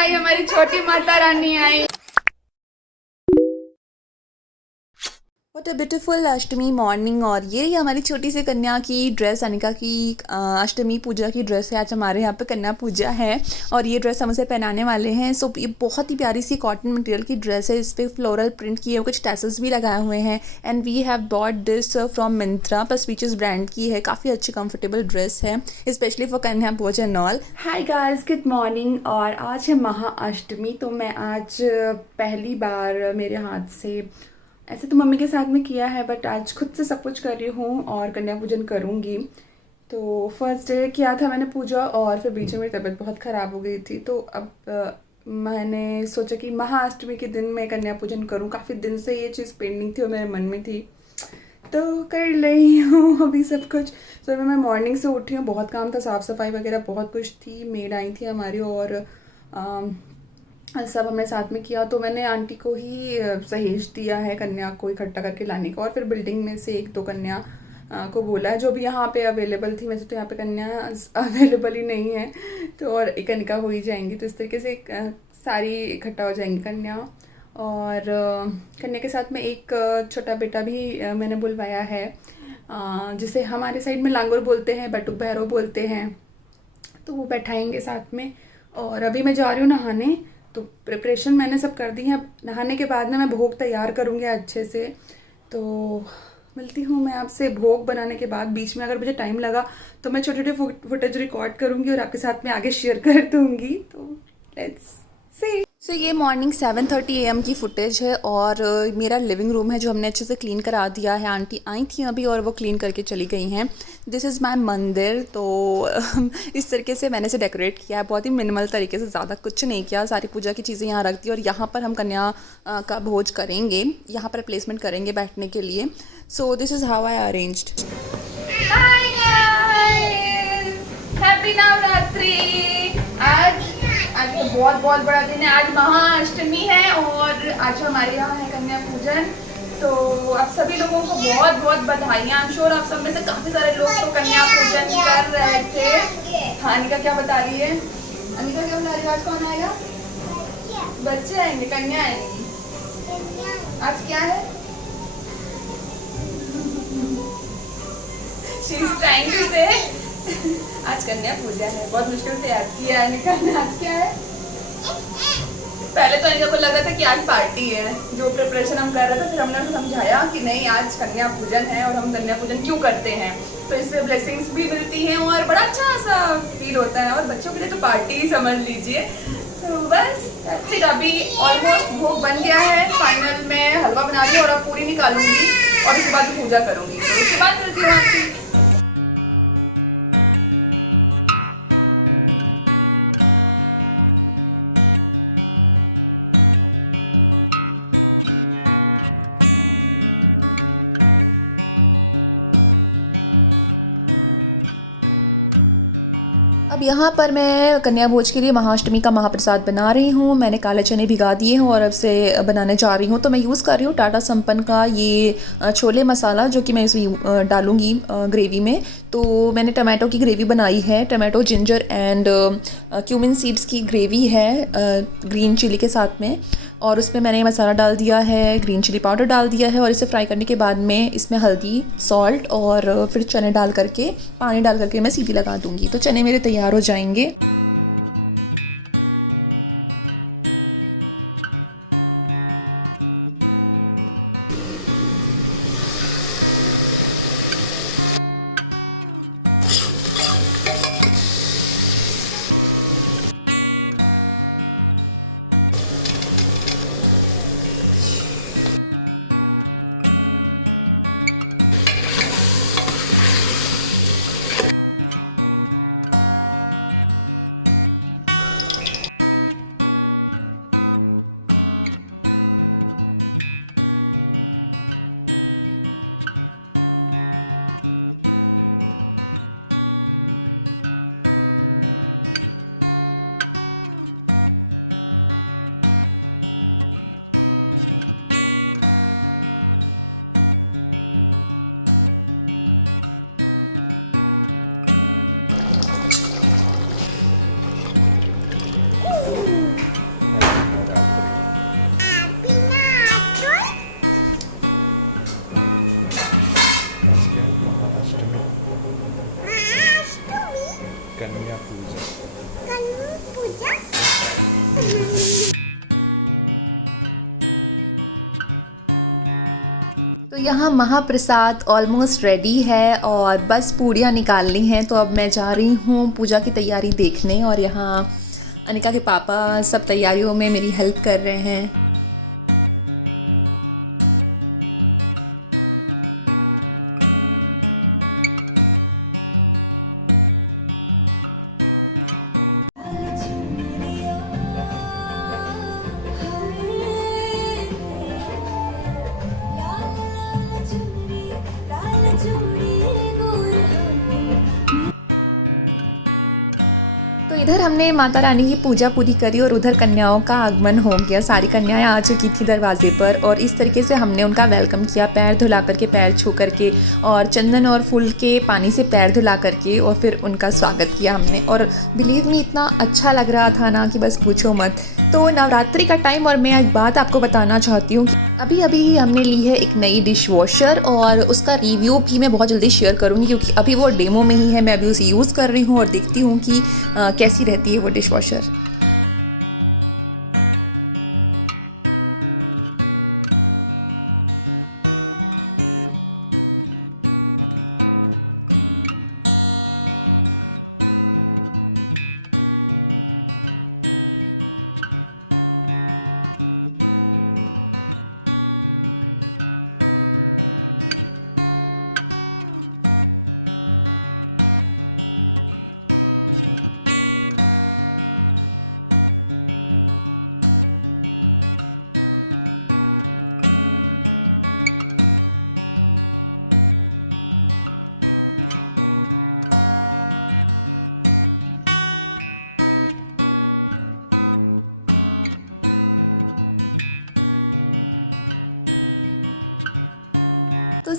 आई, हमारी छोटी माता रानी आई। What a beautiful Ashtami morning. और ये रही हमारी छोटी सी कन्या की ड्रेस, अनिका की अष्टमी पूजा की ड्रेस है। आज हमारे यहाँ पे कन्या पूजा है और ये ड्रेस हम उसे पहनाने वाले हैं। सो ये बहुत ही प्यारी सी कॉटन मटेरियल की ड्रेस है। इस पर फ्लोरल प्रिंट किए हुए कुछ टैसल्स भी लगाए हुए हैं। And we have bought this from Myntra, पर स्पीचेस ब्रांड की है। काफ़ी अच्छी कंफर्टेबल ड्रेस है, especially for Kanya Puja and all. Hi guys, good morning. और आज है महाअष्टमी, तो मैं आज पहली बार मेरे हाथ से, ऐसे तो मम्मी के साथ में किया है, बट आज खुद से सब कुछ कर रही हूँ और कन्या पूजन करूँगी। तो फर्स्ट डे किया था मैंने पूजा और फिर बीच में मेरी तबीयत बहुत ख़राब हो गई थी, तो अब मैंने सोचा कि महाअष्टमी के दिन मैं कन्या पूजन करूँ। काफ़ी दिन से ये चीज़ पेंडिंग थी और मेरे मन में थी, तो कर रही हूँ अभी सब कुछ। तो मैं मॉर्निंग से उठी हूँ, बहुत काम था, साफ़ सफाई वगैरह बहुत कुछ थी, मेड आई थी हमारी और सब हमने साथ में किया। तो मैंने आंटी को ही सहेज दिया है कन्या को इकट्ठा करके लाने का, और फिर बिल्डिंग में से एक दो कन्या को बोला है जो भी यहाँ पे अवेलेबल थी। वैसे तो यहाँ पे कन्या अवेलेबल ही नहीं है, तो और एक कन्या हो ही जाएंगी, तो इस तरीके से सारी इकट्ठा हो जाएंगी कन्या। और कन्या के साथ में एक छोटा बेटा भी मैंने बुलवाया है, जिसे हमारे साइड में लांगुर बोलते हैं, बटुक भैरव बोलते हैं, तो वो बैठाएंगे साथ में। और अभी मैं जा रही हूँ नहाने, तो प्रिपरेशन मैंने सब कर दी है। अब नहाने के बाद ना मैं भोग तैयार करूँगी अच्छे से। तो मिलती हूँ मैं आपसे भोग बनाने के बाद। बीच में अगर मुझे टाइम लगा तो मैं छोटे छोटे फुटेज रिकॉर्ड करूँगी और आपके साथ में आगे शेयर कर दूँगी। तो लेट्स सी। सो ये मॉर्निंग 7:30 AM की फुटेज है और मेरा लिविंग रूम है जो हमने अच्छे से क्लीन करा दिया है। आंटी आई थी अभी और वो क्लीन करके चली गई हैं। दिस इज़ माय मंदिर। तो इस तरीके से मैंने इसे डेकोरेट किया है, बहुत ही मिनिमल तरीके से, ज़्यादा कुछ नहीं किया। सारी पूजा की चीज़ें यहाँ रख दी और यहाँ पर हम कन्या का भोज करेंगे, यहाँ पर प्लेसमेंट करेंगे बैठने के लिए। So this is how I arranged. Hi guys, happy Navratri. आज तो बहुत बहुत बड़ा दिन है, आज महाअष्टमी है और आज हमारे यहाँ है कन्या पूजन। तो आप सभी लोगों को बहुत बहुत बधाइयाँ। आई एम श्योर आप सब में से काफ़ी सारे लोग तो कन्या पूजन कर रहे थे। हाँ, अनिका क्या बता रही है? अनिका क्या बता रही है? आज कौन आएगा? बच्चे आएंगे, कन्या आएंगी। आज क्या है? शी इज ट्राइंग टू से आज कन्या पूजा है। बहुत मुश्किल से याद किया अनिका ने। आज क्या है? पहले तो अनिका को लगा था कि आज पार्टी है, जो प्रिपरेशन हम कर रहे थे, फिर हमने उसे समझाया कि नहीं, आज कन्या पूजन है और हम कन्या पूजन क्यों करते हैं, तो इससे ब्लेसिंग्स भी मिलती हैं और बड़ा अच्छा सा फील होता है, और बच्चों के लिए तो पार्टी ही समझ लीजिए। तो बस that's it। अभी ऑलमोस्ट भोग बन गया है। फाइनल में हलवा बना रही हूँ और अब पूरी निकालूंगी और उसके बाद पूजा करूंगी। तो उसके बाद मिलती हूँ आपसे। अब यहाँ पर मैं कन्या भोज के लिए महाअष्टमी का महाप्रसाद बना रही हूँ। मैंने काले चने भिगा दिए हैं और अब से बनाने जा रही हूँ। तो मैं यूज़ कर रही हूँ टाटा संपन्न का ये छोले मसाला, जो कि मैं इसमें डालूँगी ग्रेवी में। तो मैंने टमाटो की ग्रेवी बनाई है, tomato, ginger and cumin seeds की ग्रेवी है ग्रीन चिली के साथ में। और उसमें मैंने मसाला डाल दिया है, ग्रीन चिली पाउडर डाल दिया है और इसे फ्राई करने के बाद में इसमें हल्दी, सॉल्ट और फिर चने डाल करके, पानी डाल करके मैं सीटी लगा दूंगी। तो चने मेरे तैयार हो जाएंगे। यहाँ महाप्रसाद ऑलमोस्ट रेडी है और बस पूड़ियाँ निकालनी हैं। तो अब मैं जा रही हूँ पूजा की तैयारी देखने और यहाँ अनिका के पापा सब तैयारियों में मेरी हेल्प कर रहे हैं। इधर हमने माता रानी की पूजा पूरी करी और उधर कन्याओं का आगमन हो गया। सारी कन्याएं आ चुकी थी दरवाजे पर और इस तरीके से हमने उनका वेलकम किया, पैर धुला करके, पैर छू करके और चंदन और फूल के पानी से पैर धुला करके और फिर उनका स्वागत किया हमने। और बिलीव मी इतना अच्छा लग रहा था ना कि बस पूछो मत। तो नवरात्रि का टाइम और मैं एक बात आपको बताना चाहती हूँ कि अभी अभी हमने ली है एक नई डिश वॉशर और उसका रिव्यू भी मैं बहुत जल्दी शेयर करूँगी क्योंकि अभी वो डेमो में ही है। मैं अभी उसे यूज़ कर रही हूँ और देखती हूँ कि कैसी रहती है वो डिश वॉशर।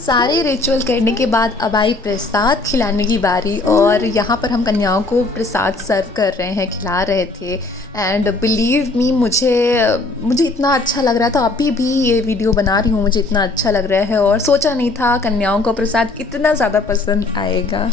सारे रिचुअल करने के बाद अब आई प्रसाद खिलाने की बारी और यहाँ पर हम कन्याओं को प्रसाद सर्व कर रहे हैं, खिला रहे थे। एंड बिलीव मी मुझे इतना अच्छा लग रहा था। अभी भी ये वीडियो बना रही हूँ, मुझे इतना अच्छा लग रहा है और सोचा नहीं था कन्याओं को प्रसाद इतना ज़्यादा पसंद आएगा।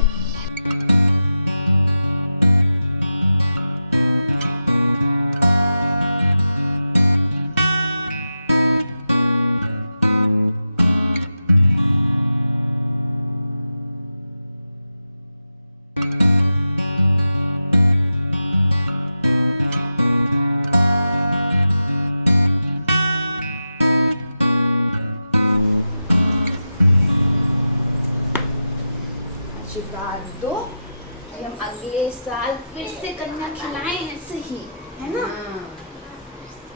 तो कि हम अगले साल फिर से कन्या खिलाएं ऐसे ही, है ना?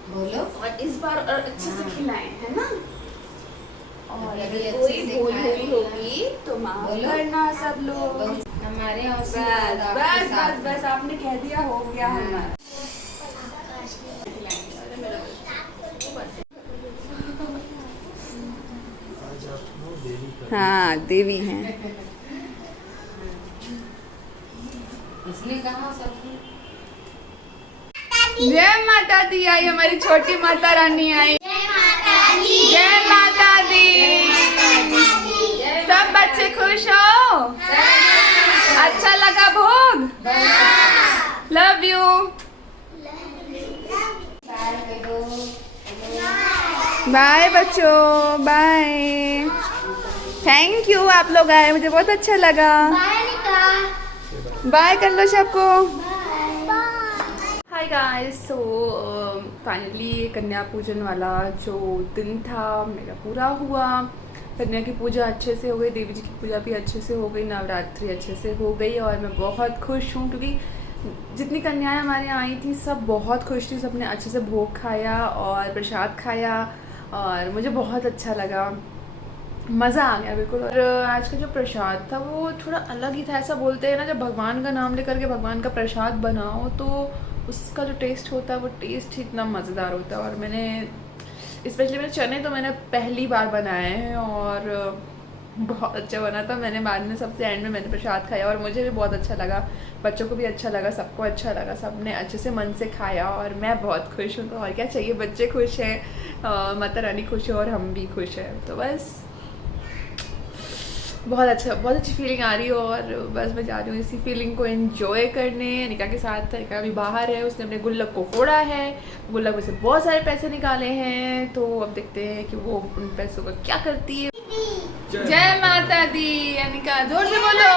बोलो। और इस बार और अच्छे से खिलाएं, है ना? और अगर अगर कोई अच्छे से भूल खाए, हुई होगी तो माफ बोलो। करना सब लोग। हमारे बस बस बस बस आपने कह दिया, हो गया हमारा। हाँ, देवी हैं। उसने कहा सब जय माता दी आई, हमारी छोटी माता रानी आई। जय माता दी। सब बच्चे खुश हो? अच्छा लगा भोग? Love you. बाय बच्चों, बाय। थैंक यू, आप लोग आए, मुझे बहुत अच्छा लगा। बाय कर लो सबको। हाय गाइस, सो फाइनली कन्या पूजन वाला जो दिन था मेरा पूरा हुआ। कन्या की पूजा अच्छे से हो गई, देवी जी की पूजा भी अच्छे से हो गई, नवरात्रि अच्छे से हो गई और मैं बहुत खुश हूँ क्योंकि जितनी कन्याएं हमारे यहाँ आई थी सब बहुत खुश थी। सबने अच्छे से भोग खाया और प्रसाद खाया और मुझे बहुत अच्छा लगा, मज़ा आ गया बिल्कुल। और आज का जो प्रसाद था वो थोड़ा अलग ही था। ऐसा बोलते हैं ना, जब भगवान का नाम लेकर के भगवान का प्रसाद बनाओ तो उसका जो टेस्ट होता है वो टेस्ट ही इतना मज़ेदार होता है। और मैंने स्पेशली मेरे चने तो मैंने पहली बार बनाए हैं और बहुत अच्छा बना था। मैंने बाद में सबसे एंड में मैंने प्रसाद खाया और मुझे भी बहुत अच्छा लगा, बच्चों को भी अच्छा लगा, सबको अच्छा लगा, सबने अच्छे से मन से खाया और मैं बहुत खुश हूँ। तो और क्या चाहिए, बच्चे खुश हैं, माता रानी खुश है और हम भी खुश हैं। तो बस बहुत अच्छी फीलिंग आ रही है और बस मैं जा रही हूँ इसी फीलिंग को एंजॉय करने। अनिका के साथ अनिका अभी बाहर है, उसने अपने गुल्लक को फोड़ा है, गुल्लक में से बहुत सारे पैसे निकाले हैं, तो अब देखते हैं कि वो उन पैसों का क्या करती है। जय माता दी। अनिका जोर से बोलो,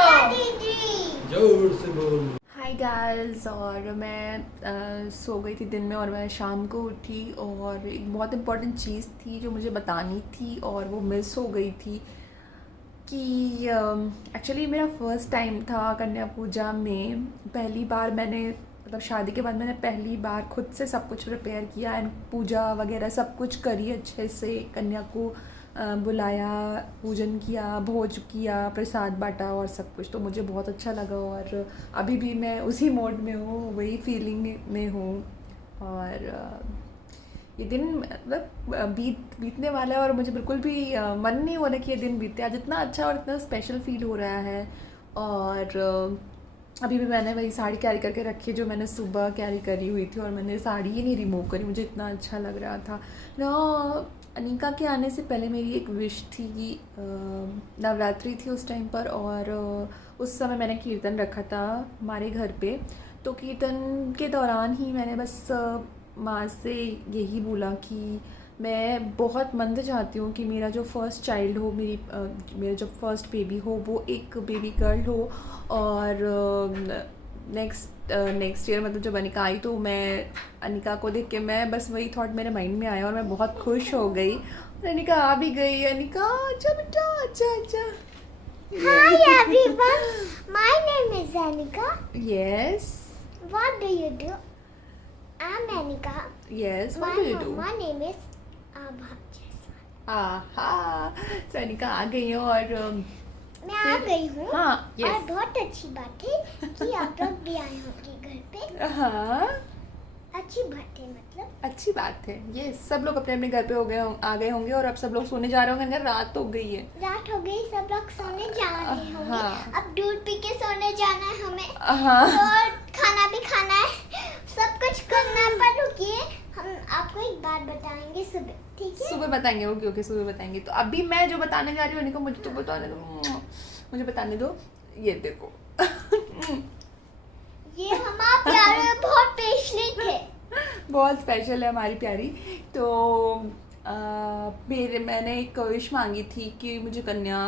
जोर से बोलो। Hi guys. और मैं सो गई थी दिन में और मैं शाम को उठी और एक बहुत इम्पोर्टेंट चीज़ थी जो मुझे बतानी थी और वो मिस हो गई थी कि एक्चुअली मेरा फर्स्ट टाइम था कन्या पूजा में। पहली बार मैंने मतलब शादी के बाद मैंने पहली बार खुद से सब कुछ प्रिपेयर किया एंड पूजा वगैरह सब कुछ करी अच्छे से। कन्या को बुलाया, पूजन किया, भोज किया, प्रसाद बांटा और सब कुछ, तो मुझे बहुत अच्छा लगा और अभी भी मैं उसी मोड में हूँ, वही फीलिंग में हूँ। और ये दिन मतलब बीतने वाला है और मुझे बिल्कुल भी मन नहीं हो रहा कि ये दिन बीते। आज इतना अच्छा और इतना स्पेशल फील हो रहा है। और अभी भी मैंने वही साड़ी कैरी करके रखी है जो मैंने सुबह कैरी करी हुई थी और मैंने साड़ी ही नहीं रिमूव करी, मुझे इतना अच्छा लग रहा था ना। अनिका के आने से पहले मेरी एक विश थी कि नवरात्रि थी उस टाइम पर और उस समय मैंने कीर्तन रखा था हमारे घर पे। तो कीर्तन के दौरान ही मैंने बस माँ से यही बोला कि मैं बहुत मन से चाहती हूँ कि मेरा जो फर्स्ट चाइल्ड हो, मेरा जो फर्स्ट बेबी हो वो एक बेबी गर्ल हो। और नेक्स्ट ईयर मतलब जब अनिका आई तो मैं अनिका को देख के मैं बस वही थॉट मेरे माइंड में आया और मैं बहुत खुश हो गई। और अनिका आ भी गई। अनिका अच्छा बेटा, अच्छा। Hi everyone, my name is Anika. Yes. What do you do? I'm Anika. Yes. What do you do? My name is Abha Jaiswal. आहा, तो अनिका आ गई है और मैं आ गई हूँ। हाँ, yes. और बहुत अच्छी बात है कि आप लोग भी आए होंगे घर पे। हाँ, अच्छी बात है मतलब। अच्छी बात है। ये सब लोग अपने अपने घर पे आ गए होंगे और अब सब लोग सोने जा रहे होंगे। रात हो गई है। रात हो गई, सब लोग सोने जा रहे होंगे। हाँ। अब दूध पी के सोने जाना है हमें। हाँ। और खाना भी खाना है, सब कुछ करना। पर रुकिए, हम आपको एक बात बताएंगे सुबह, ठीक है? सुबह बताएंगे। ओके सुबह बताएंगे। तो अभी मैं जो बताने जा रही हूँ अनिका, मुझे तो बताने दो, मुझे बताने दो। ये देखो ये हमारा प्यारा बहुत पेशेंट है। बहुत स्पेशल है हमारी प्यारी। तो मैंने एक विश मांगी थी कि मुझे कन्या,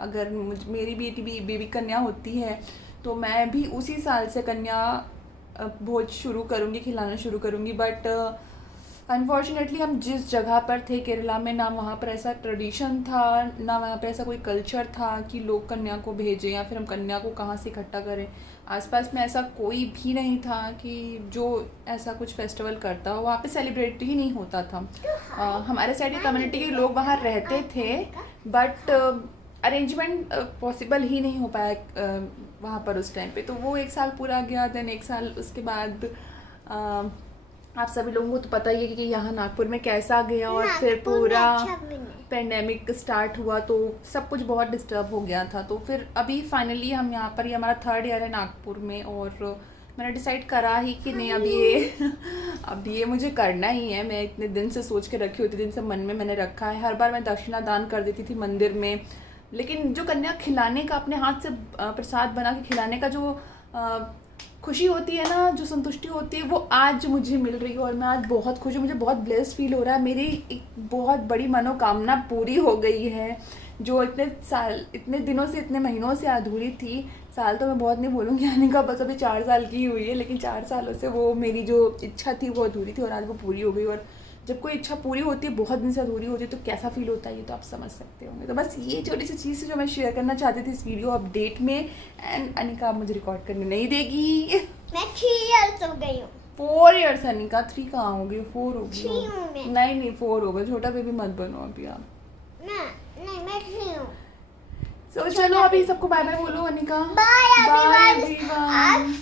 अगर मेरी बेबी कन्या होती है तो मैं भी उसी साल से कन्या भोज शुरू करूँगी, खिलाना शुरू करूँगी। बट अनफॉर्चुनेटली हम जिस जगह पर थे केरला में, ना वहाँ पर ऐसा ट्रेडिशन था, ना वहाँ पर ऐसा कोई कल्चर था कि लोग कन्या को भेजें या फिर हम कन्या को कहाँ से इकट्ठा करें। आसपास में ऐसा कोई भी नहीं था कि जो ऐसा कुछ फेस्टिवल करता हो। वहाँ पे सेलिब्रेट ही नहीं होता था। हमारे साइड के कम्युनिटी के लोग वहाँ रहते थे बट अरेंजमेंट पॉसिबल ही नहीं हो पाया वहाँ पर उस टाइम पे। तो वो एक साल पूरा गया। देन एक साल उसके बाद आप सभी लोगों को तो पता ही है कि यहाँ नागपुर में कैसा गया और फिर पूरा पेंडेमिक स्टार्ट हुआ तो सब कुछ बहुत डिस्टर्ब हो गया था। तो फिर अभी फाइनली हम यहाँ पर, ये हमारा 3rd ईयर है नागपुर में और मैंने डिसाइड करा ही कि नहीं अब ये मुझे करना ही है। मैं इतने दिन से सोच के रखी हुई थी, दिन से मन में मैंने रखा है। हर बार मैं दक्षिणा दान कर देती थी मंदिर में, लेकिन जो कन्या खिलाने का, अपने हाथ से प्रसाद बना के खिलाने का जो खुशी होती है ना, जो संतुष्टि होती है, वो आज मुझे मिल रही है और मैं आज बहुत खुश हूँ। मुझे बहुत ब्लेस्ड फील हो रहा है। मेरी एक बहुत बड़ी मनोकामना पूरी हो गई है जो इतने दिनों से, इतने महीनों से अधूरी थी। साल तो मैं बहुत नहीं बोलूँगी, आने का बस अभी 4 साल की हुई है, लेकिन 4 सालों से वो मेरी जो इच्छा थी वो अधूरी थी और आज वो पूरी हो गई। और जब कोई इच्छा पूरी होती है, बहुत दिन से अधूरी होती है, तो कैसा फील होता है ये तो आप समझ सकते होंगे। तो बस ये छोटी सी चीज़ जो मैं शेयर करना चाहती थी इस वीडियो अपडेट में। एंड अनिका आप मुझे रिकॉर्ड करने नहीं देगी। मैं 3 इयर्स हो गई हूँ। 4 इयर्स अनिका, 3 कहाँ हो गई, 4 हो गई। 3 हूँ मैं। नहीं 4 हो गए। छोटा बेबी मत बनो अभी आप। नहीं मैं 3 हूँ। So, चलो अभी सबको बाय बाय बोलो Anika. Bye everyone. Everyone.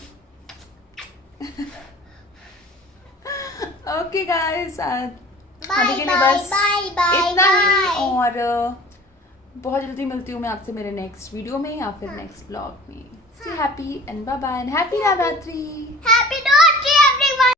Okay guys, अभी के लिए बस इतना ही और बहुत जल्दी मिलती हूँ मैं आपसे मेरे नेक्स्ट वीडियो में या फिर नेक्स्ट ब्लॉग में। Stay happy and bye bye and happy Navratri. Happy